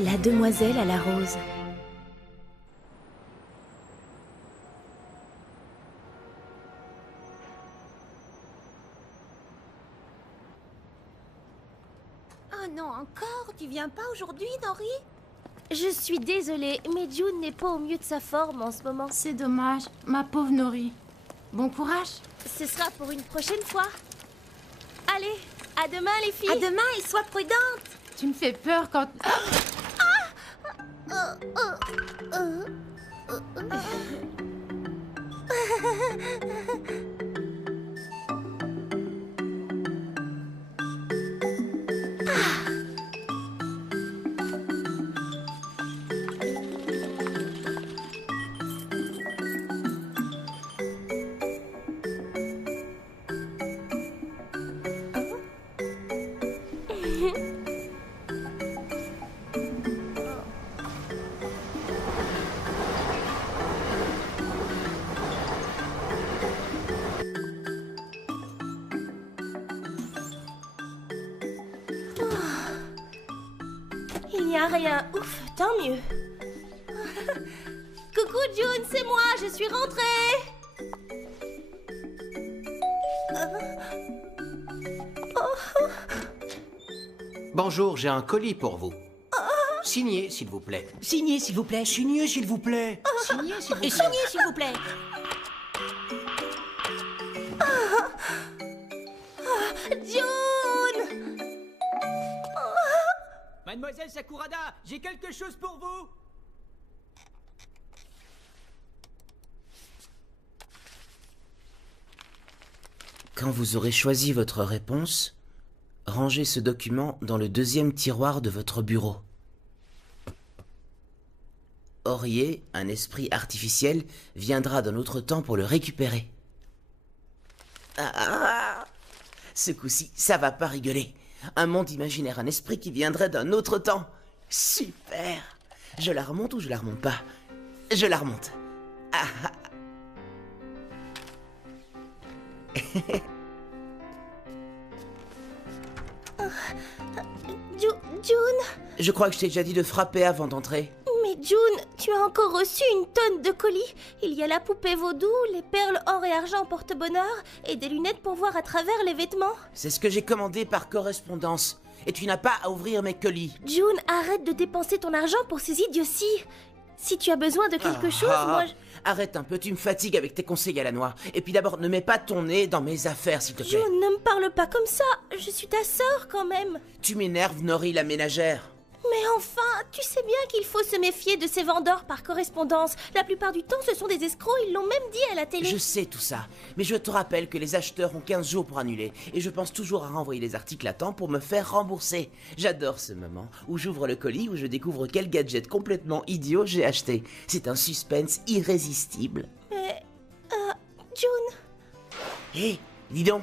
La demoiselle à la rose. Oh non, encore? Tu viens pas aujourd'hui, Nori? Je suis désolée, mais June n'est pas au mieux de sa forme en ce moment. C'est dommage, ma pauvre Nori. Bon courage. Ce sera pour une prochaine fois. Allez, à demain les filles. À demain et sois prudente! Tu me fais peur quand... Il n'y a rien. Ouf, tant mieux. Coucou June, c'est moi, je suis rentrée. Bonjour, j'ai un colis pour vous. Signez, s'il vous plaît. Signez, s'il vous plaît. Signez, s'il vous plaît. Signez, s'il vous Et plaît. signez, s'il vous plaît! June! Mademoiselle Sakurada, j'ai quelque chose pour vous. Quand vous aurez choisi votre réponse, rangez ce document dans le deuxième tiroir de votre bureau. Aurier, un esprit artificiel, viendra d'un autre temps pour le récupérer. Ce coup-ci, ça va pas rigoler. Un monde imaginaire, un esprit qui viendrait d'un autre temps. Super! Je la remonte ou je la remonte pas? Je la remonte. June? Je crois que je t'ai déjà dit de frapper avant d'entrer. Mais June, tu as encore reçu une tonne de colis. Il y a la poupée vaudou, les perles or et argent porte-bonheur et des lunettes pour voir à travers les vêtements. C'est ce que j'ai commandé par correspondance. Et tu n'as pas à ouvrir mes colis. June, arrête de dépenser ton argent pour ces idioties. Si tu as besoin de quelque chose, moi... Arrête un peu, tu me fatigues avec tes conseils à la noix. Et puis d'abord, ne mets pas ton nez dans mes affaires, s'il te plaît. June, ne me parle pas comme ça. Je suis ta sœur, quand même. Tu m'énerves, Nori la ménagère. Mais enfin, tu sais bien qu'il faut se méfier de ces vendeurs par correspondance. La plupart du temps, ce sont des escrocs, ils l'ont même dit à la télé. Je sais tout ça, mais je te rappelle que les acheteurs ont 15 jours pour annuler. Et je pense toujours à renvoyer les articles à temps pour me faire rembourser. J'adore ce moment où j'ouvre le colis, où je découvre quel gadget complètement idiot j'ai acheté. C'est un suspense irrésistible. Mais... June... Hé, dis donc,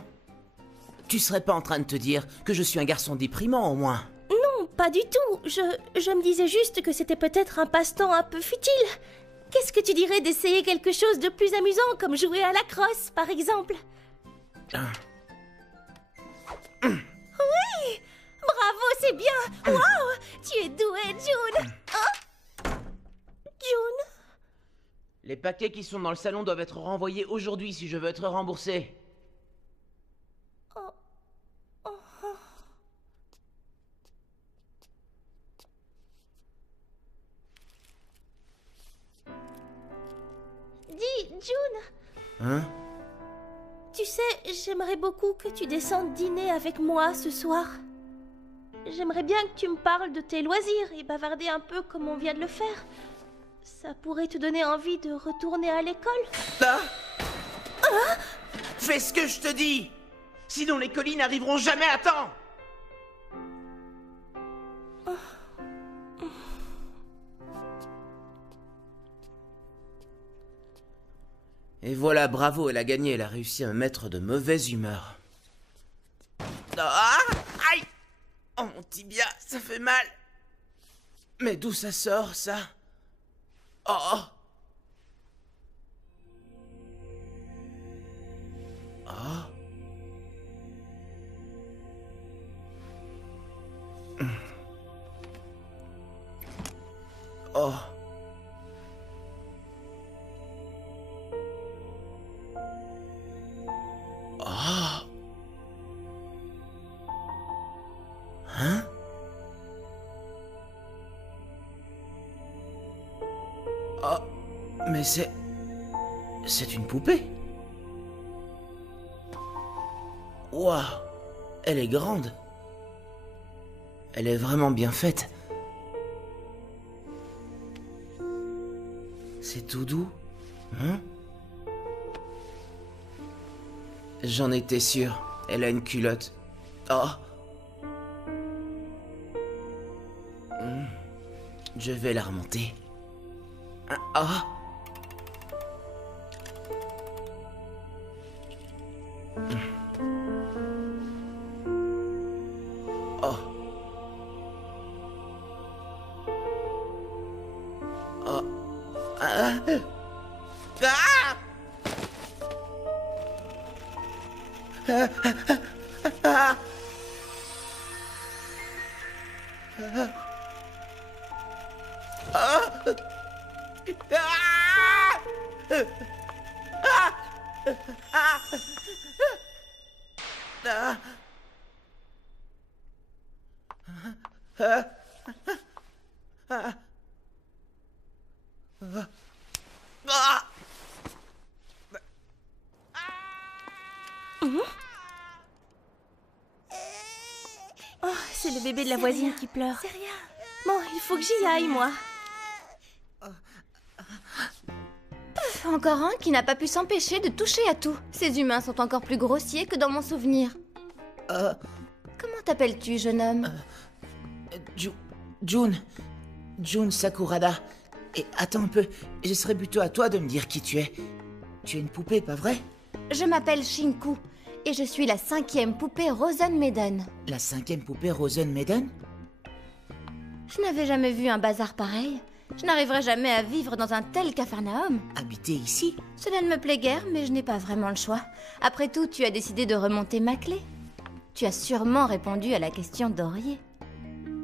tu serais pas en train de te dire que je suis un garçon déprimant au moins? Non, pas du tout. Je me disais juste que c'était peut-être un passe-temps un peu futile. Qu'est-ce que tu dirais d'essayer quelque chose de plus amusant, comme jouer à la crosse, par exemple? Oui! Bravo, c'est bien! Waouh! Tu es douée, June! Oh! June? Les paquets qui sont dans le salon doivent être renvoyés aujourd'hui si je veux être remboursé. Dis, June, Hein? tu sais, j'aimerais beaucoup que tu descendes dîner avec moi ce soir. J'aimerais bien que tu me parles de tes loisirs et bavarder un peu comme on vient de le faire. Ça pourrait te donner envie de retourner à l'école. Ah! Fais ce que je te dis! Sinon les colis n'arriveront jamais à temps! Et voilà, bravo, elle a gagné, elle a réussi à me mettre de mauvaise humeur. Ah! Aïe! Oh mon tibia, ça fait mal! Mais d'où ça sort, ça? Oh! Oh! Mais c'est... C'est une poupée. Waouh, elle est grande. Elle est vraiment bien faite. C'est tout doux, hein? J'en étais sûr. Elle a une culotte. Oh. Je vais la remonter. Ah. Oh. Oh. Ah. Ah. Ah. Oh, c'est le bébé de la voisine qui pleure. C'est rien. Bon, il faut que j'y aille, moi. Encore un qui n'a pas pu s'empêcher de toucher à tout. Ces humains sont encore plus grossiers que dans mon souvenir. Comment t'appelles-tu, jeune homme? Jun Sakurada. Et attends un peu, ce serait plutôt à toi de me dire qui tu es. Tu es une poupée, pas vrai? Je m'appelle Shinku, et je suis la 5e poupée Rosenmaiden. La 5e poupée Rosenmaiden? Je n'avais jamais vu un bazar pareil. Je n'arriverai jamais à vivre dans un tel capharnaüm. Habiter ici? Cela ne me plaît guère, mais je n'ai pas vraiment le choix. Après tout, tu as décidé de remonter ma clé. Tu as sûrement répondu à la question d'Aurier.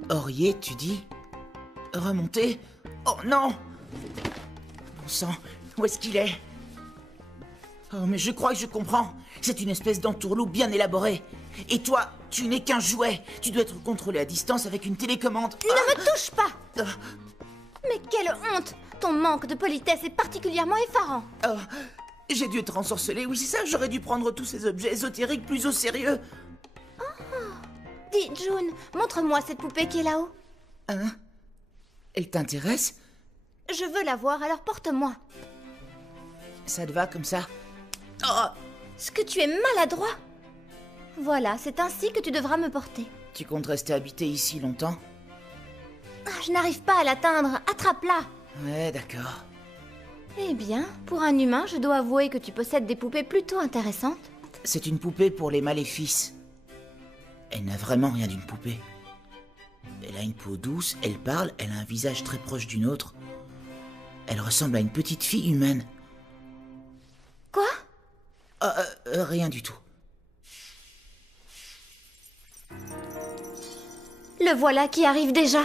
Aurier, tu dis? Remonter? Oh non! Bon sang, où est-ce qu'il est? Oh, mais je crois que je comprends. C'est une espèce d'entourloupe bien élaborée. Et toi, tu n'es qu'un jouet. Tu dois être contrôlé à distance avec une télécommande. Ne me touche pas! Mais quelle honte! Ton manque de politesse est particulièrement effarant. Oh, j'ai dû être ensorcelé, oui c'est ça, j'aurais dû prendre tous ces objets ésotériques plus au sérieux. Dis, June, montre-moi cette poupée qui est là-haut. Hein? Elle t'intéresse? Je veux la voir, alors porte-moi. Ça te va comme ça? Oh! Ce que tu es maladroit. Voilà, c'est ainsi que tu devras me porter. Tu comptes rester habité ici longtemps? Ah, je n'arrive pas à l'atteindre, attrape-la. Ouais, d'accord. Eh bien, pour un humain, je dois avouer que tu possèdes des poupées plutôt intéressantes. C'est une poupée pour les maléfices. Elle n'a vraiment rien d'une poupée. Elle a une peau douce, elle parle, elle a un visage très proche du nôtre. Elle ressemble à une petite fille humaine. Quoi? Rien du tout. Le voilà qui arrive déjà.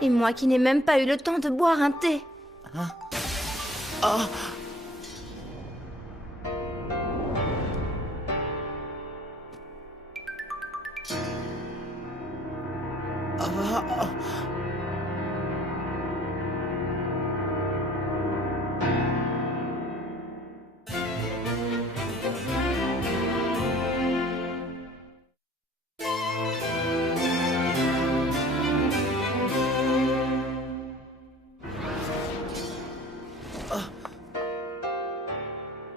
Et moi qui n'ai même pas eu le temps de boire un thé. Hein? Oh!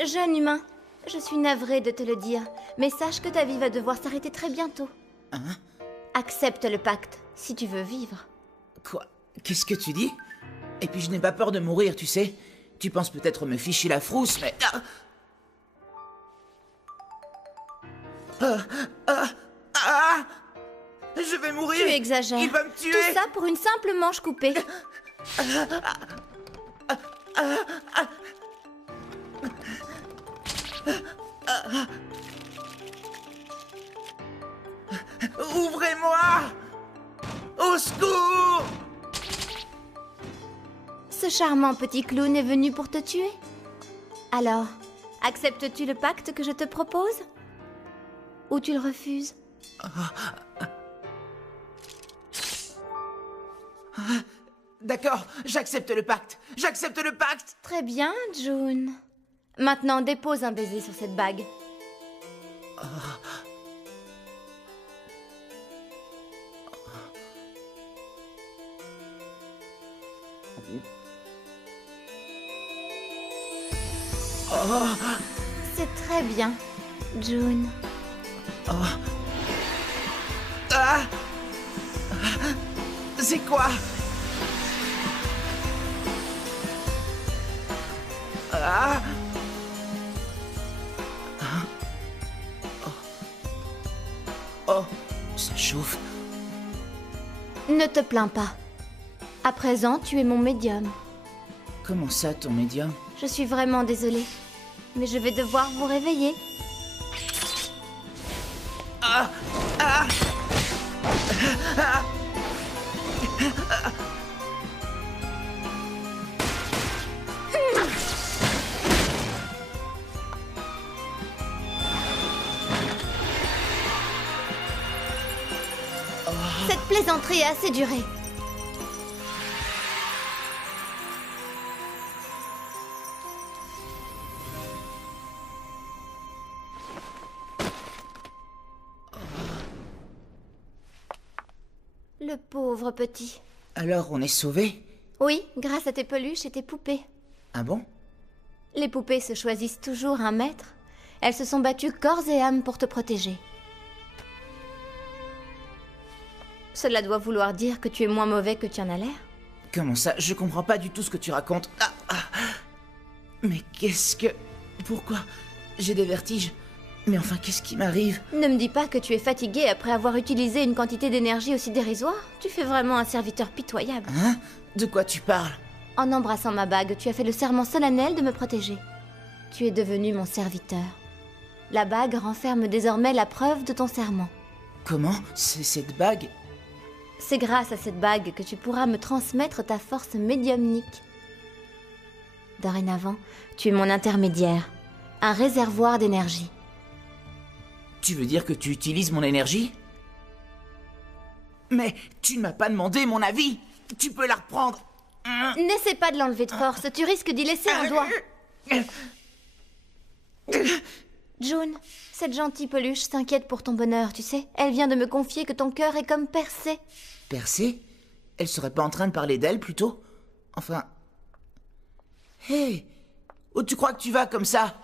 Jeune humain, je suis navrée de te le dire, mais sache que ta vie va devoir s'arrêter très bientôt. Hein? Accepte le pacte, si tu veux vivre. Quoi? Qu'est-ce que tu dis? Et puis je n'ai pas peur de mourir, tu sais. Tu penses peut-être me ficher la frousse, mais... Je vais mourir! Tu exagères. Il va me tuer! Tout ça pour une simple manche coupée. Ouvrez-moi! Au secours! Ce charmant petit clown est venu pour te tuer. Alors, acceptes-tu le pacte que je te propose? Ou tu le refuses? D'accord, j'accepte le pacte. J'accepte le pacte. Très bien, June. Maintenant, dépose un baiser sur cette bague. C'est très bien, June. Ah! C'est quoi? Ah! Oh, ça chauffe. Ne te plains pas. À présent, tu es mon médium. Comment ça, ton médium? Je suis vraiment désolée. Mais je vais devoir vous réveiller. Ah! Ah! Ah! Cette plaisanterie a assez duré. Le pauvre petit. Alors, on est sauvés? Oui, grâce à tes peluches et tes poupées. Ah bon? Les poupées se choisissent toujours un maître. Elles se sont battues corps et âme pour te protéger. Cela doit vouloir dire que tu es moins mauvais que tu en as l'air. Comment ça? Je comprends pas du tout ce que tu racontes. Ah, ah. Mais qu'est-ce que... Pourquoi? J'ai des vertiges. Mais enfin, qu'est-ce qui m'arrive? Ne me dis pas que tu es fatigué après avoir utilisé une quantité d'énergie aussi dérisoire. Tu fais vraiment un serviteur pitoyable. Hein? De quoi tu parles? En embrassant ma bague, tu as fait le serment solennel de me protéger. Tu es devenu mon serviteur. La bague renferme désormais la preuve de ton serment. Comment? C'est cette bague? C'est grâce à cette bague que tu pourras me transmettre ta force médiumnique. Dorénavant, tu es mon intermédiaire, un réservoir d'énergie. Tu veux dire que tu utilises mon énergie? Mais tu ne m'as pas demandé mon avis. Tu peux la reprendre. N'essaie pas de l'enlever de force, tu risques d'y laisser un doigt. June, cette gentille peluche s'inquiète pour ton bonheur, tu sais. Elle vient de me confier que ton cœur est comme percé. Percée? Elle serait pas en train de parler d'elle, plutôt? Enfin... Hé! Où tu crois que tu vas comme ça?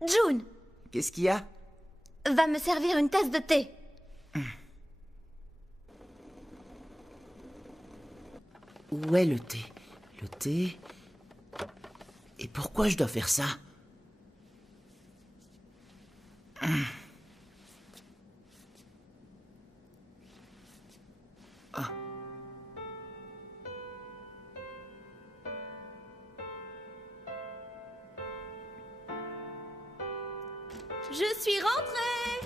June, Qu'est-ce qu'il y a? va me servir une tasse de thé. Où est le thé? Le thé... Et pourquoi je dois faire ça? Je suis rentrée.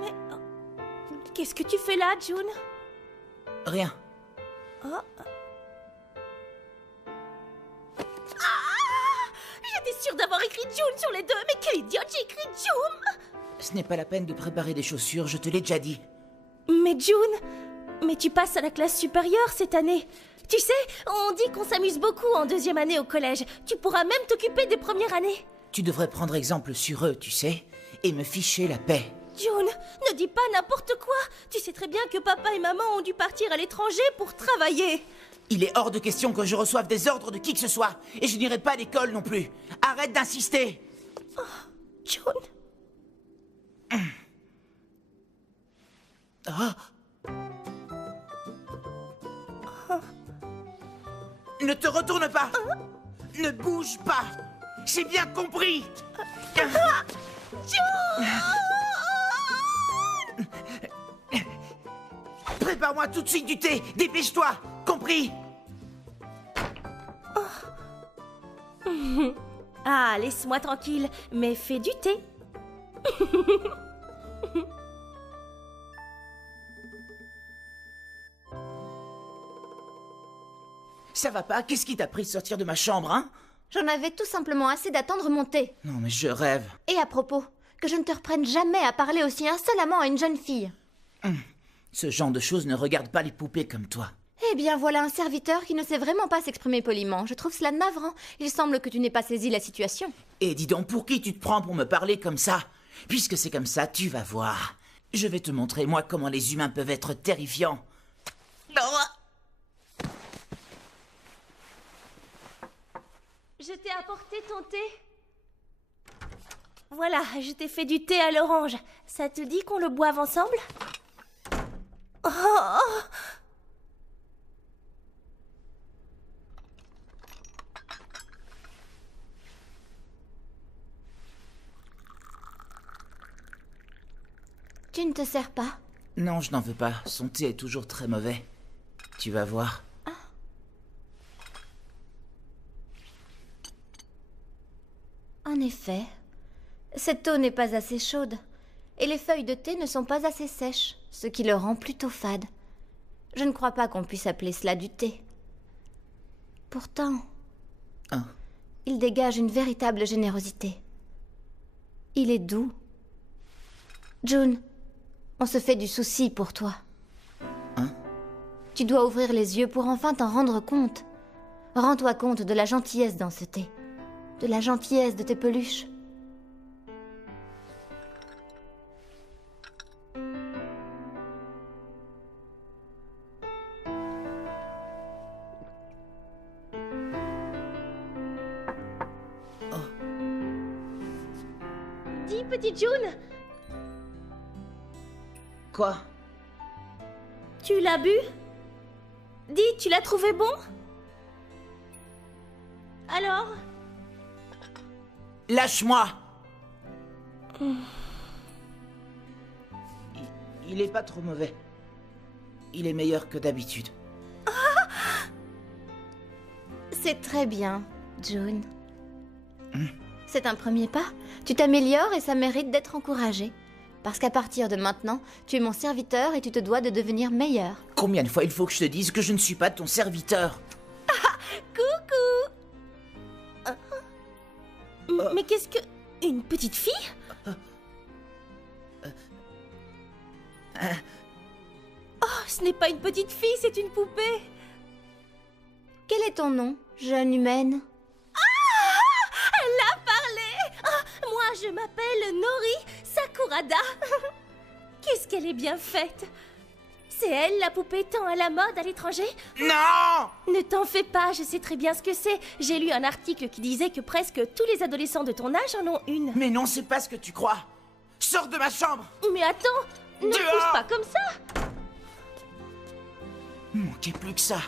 Mais... qu'est-ce que tu fais là, June? Rien. J'étais sûre d'avoir écrit June sur les deux, mais quelle idiote, j'ai écrit June! Ce n'est pas la peine de préparer des chaussures, je te l'ai déjà dit. Mais June, mais tu passes à la classe supérieure cette année. Tu sais, on dit qu'on s'amuse beaucoup en deuxième année au collège. Tu pourras même t'occuper des premières années. Tu devrais prendre exemple sur eux, tu sais, et me ficher la paix. June, ne dis pas n'importe quoi. Tu sais très bien que papa et maman ont dû partir à l'étranger pour travailler. Il est hors de question que je reçoive des ordres de qui que ce soit, et je n'irai pas à l'école non plus. Arrête d'insister. June. Ne te retourne pas. Ne bouge pas. J'ai bien compris. Prépare-moi tout de suite du thé. Dépêche-toi. Compris? Ah, laisse-moi tranquille, mais fais du thé. Ça va pas? Qu'est-ce qui t'a pris de sortir de ma chambre, hein? J'en avais tout simplement assez d'attendre mon thé. Non, mais je rêve. Et à propos, que je ne te reprenne jamais à parler aussi insolemment à une jeune fille. Ce genre de choses ne regarde pas les poupées comme toi. Eh bien, voilà un serviteur qui ne sait vraiment pas s'exprimer poliment. Je trouve cela navrant. Il semble que tu n'aies pas saisi la situation. Et dis donc, pour qui tu te prends pour me parler comme ça? Puisque c'est comme ça, tu vas voir. Je vais te montrer, moi, comment les humains peuvent être terrifiants. Je t'ai apporté ton thé. Voilà, je t'ai fait du thé à l'orange. Ça te dit qu'on le boive ensemble? Oh. Tu ne te sers pas? Non, je n'en veux pas. Son thé est toujours très mauvais. Tu vas voir. En effet, cette eau n'est pas assez chaude, et les feuilles de thé ne sont pas assez sèches, ce qui le rend plutôt fade. Je ne crois pas qu'on puisse appeler cela du thé. Pourtant, il dégage une véritable générosité. Il est doux. June, on se fait du souci pour toi. Tu dois ouvrir les yeux pour enfin t'en rendre compte. Rends-toi compte de la gentillesse dans ce thé. De la gentillesse de tes peluches. Dis, petite June, Quoi? tu l'as bu? Dis, tu l'as trouvé bon? Alors? Lâche-moi! Il est pas trop mauvais. Il est meilleur que d'habitude. C'est très bien, June. C'est un premier pas. Tu t'améliores et ça mérite d'être encouragé. Parce qu'à partir de maintenant, tu es mon serviteur et tu te dois de devenir meilleur. Combien de fois il faut que je te dise que je ne suis pas ton serviteur? Coucou! Mais qu'est-ce que... Une petite fille? Oh, ce n'est pas une petite fille, c'est une poupée! Quel est ton nom, jeune humaine? Elle a parlé! Ah, moi, je m'appelle Nori Sakurada. Qu'est-ce qu'elle est bien faite! C'est elle, la poupée tant à la mode à l'étranger? Non! Ne t'en fais pas, je sais très bien ce que c'est. J'ai lu un article qui disait que presque tous les adolescents de ton âge en ont une. Mais non, c'est pas ce que tu crois. Sors de ma chambre! Mais attends, ne Dehors! pousse pas comme ça! Manquait plus que ça.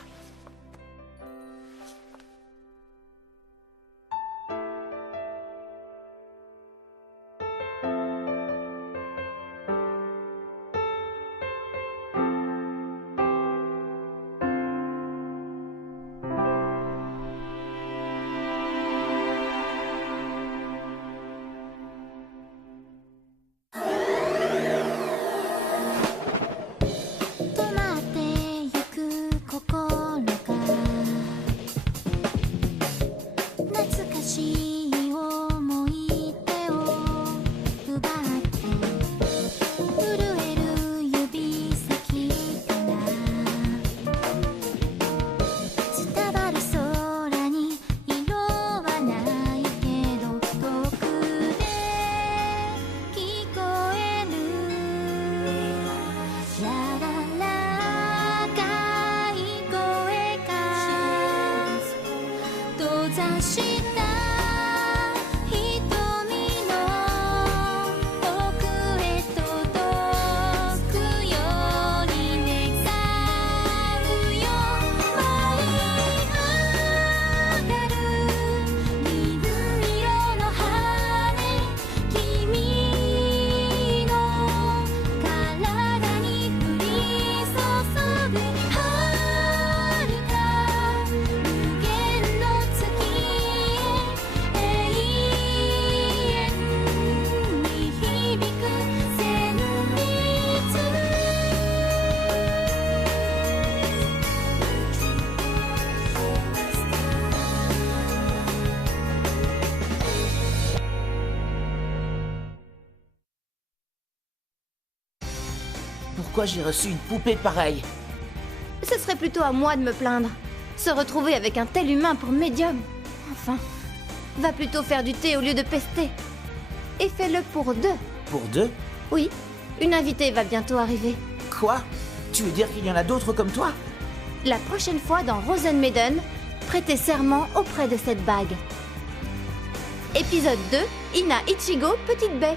pourquoi j'ai reçu une poupée pareille. Ce serait plutôt à moi de me plaindre. Se retrouver avec un tel humain pour médium. Enfin, va plutôt faire du thé au lieu de pester. Et fais-le pour 2. Pour 2? Oui, une invitée va bientôt arriver. Quoi? Tu veux dire qu'il y en a d'autres comme toi? La prochaine fois dans Rosenmaiden, prêtez serment auprès de cette bague. Épisode 2, Ina Ichigo, Petite Baie.